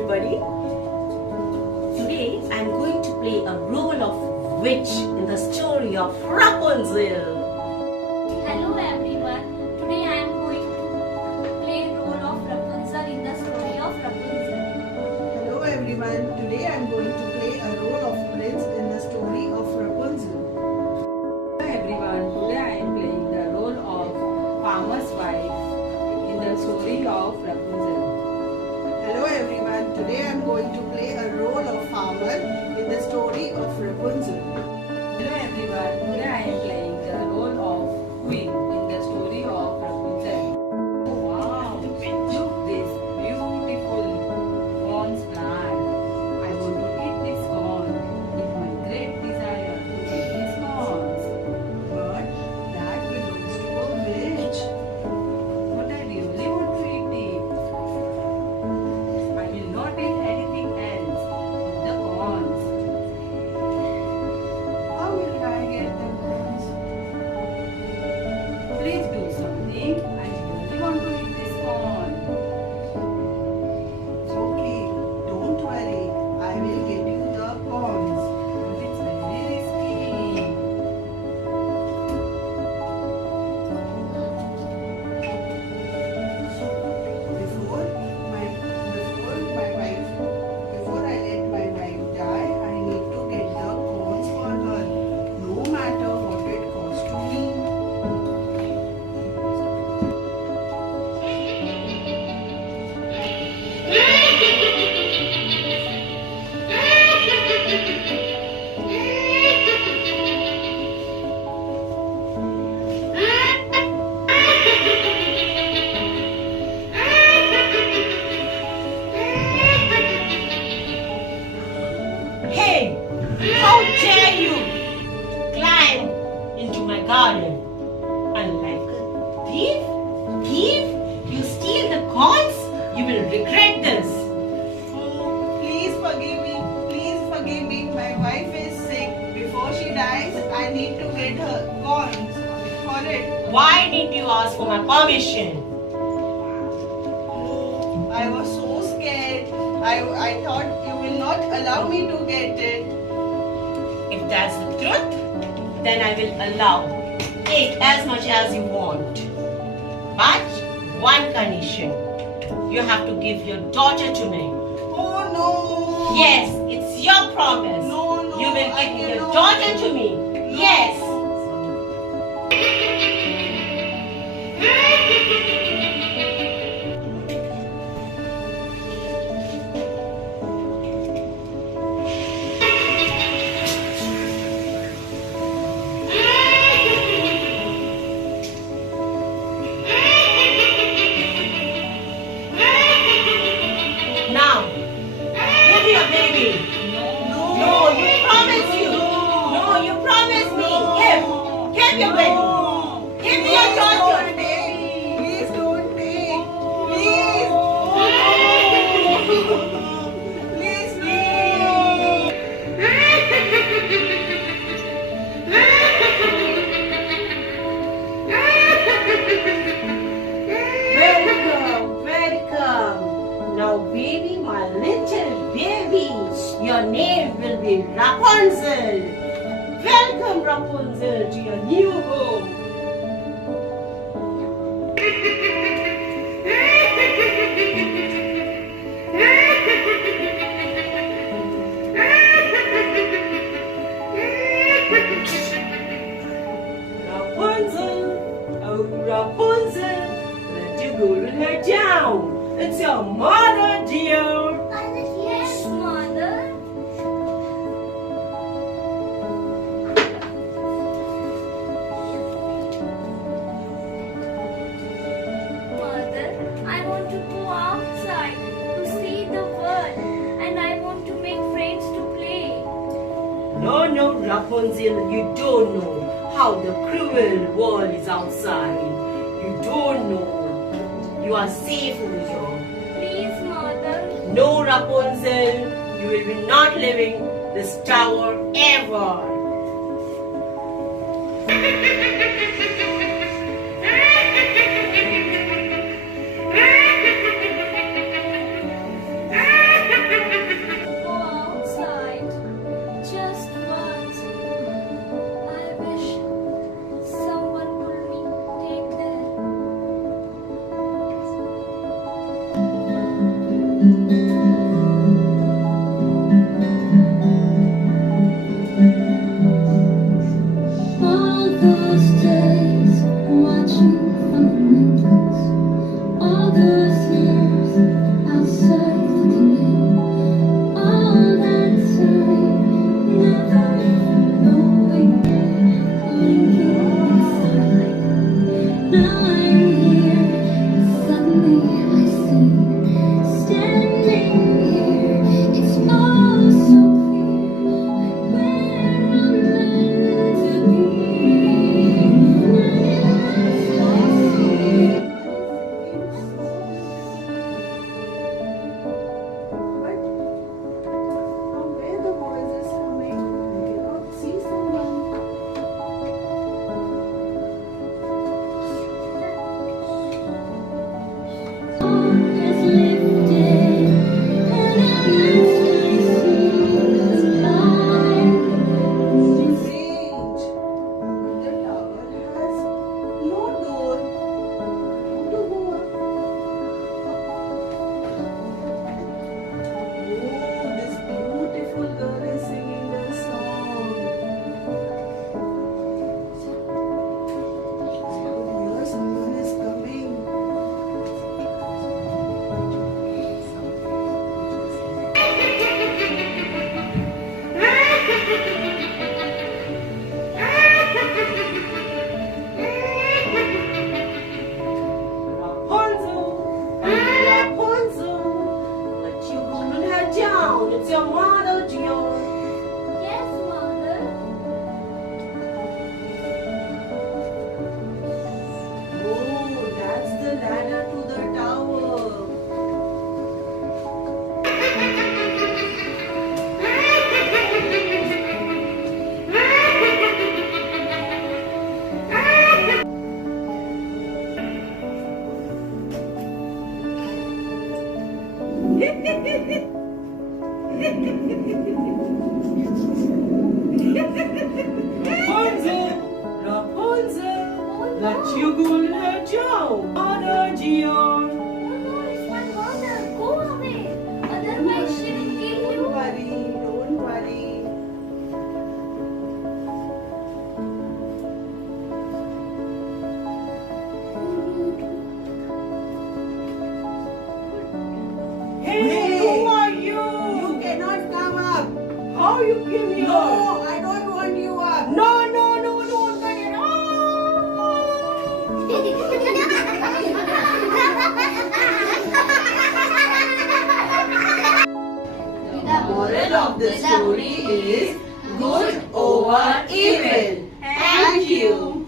everybody. Today I am going to play a role of witch in the story of Rupanzel. Hello everyone. Today I am going to play role of Rupanzel in the story of Rupanzel. Hello everyone. Today I am going to play a role of prince in the story of Rupanzel. Hello everyone, today I am playing the role of farmer's wife in the story of Rupanzel. Hello everyone. Today I am going to play a role of farmer in the story of Rupanzel. Hello everyone, today I am playing the role of queen in the story of Rupanzel. Wow, look this beautiful corn's plant. I want to eat this corn. It's my great desire to eat these corns. But that belongs to a witch. But I really want to eat it. I will not eat anything else but the corns. How will I get the corns? Please do something. I really want to eat this corn. Okay, don't worry. I will get you the corns. But it's very risky. Before I let my wife die, I need to get the corns for her, no matter what it costs to me. Hey, how dare you climb into my garden? Unlike a thief, you steal the corns, you will regret this. Oh, please forgive me. Please forgive me. My wife is sick. Before she dies, I need to get her corns for it. Why did you ask for my permission? Oh, I was so scared. I thought you will not allow me to get it. If that's the truth, then I will allow. Take as much as you want. But one condition. You have to give your daughter to me. Oh no. Yes, it's your promise. No, You will I give your cannot. daughter to me. Yes. Now, give me your baby. No, you promised you. No, you promised me. Give your baby. Give me your daughter. Please don't take. Please. Please, please. Welcome. Now, baby, my little baby, your name will be Rupanzel. Welcome, Rupanzel, to your new home. Rupanzel, oh Rapunzel, let your golden hair down. It's your mother, dear. Yes, mother. Mother, I want to go outside to see the world and I want to make friends to play. No, Rapunzel, you don't know how the cruel world is outside. You don't know. You are safe over here. Please, mother. No, Rapunzel, you will be not leaving this tower ever. your mother, dear? Yes, mother. Oh, that's the ladder to the tower. Rapunzel, Rapunzel, Oh let no. you go, let you. Mother, dear. Oh no, it's my mother. Go away. Otherwise she will kill Don't you. worry, don't worry. Hey, Hey, who are you? You cannot come up. How you came here? No, I don't want you up. No, no, no, don't cut it off. The moral of the story is good over evil. Thank you.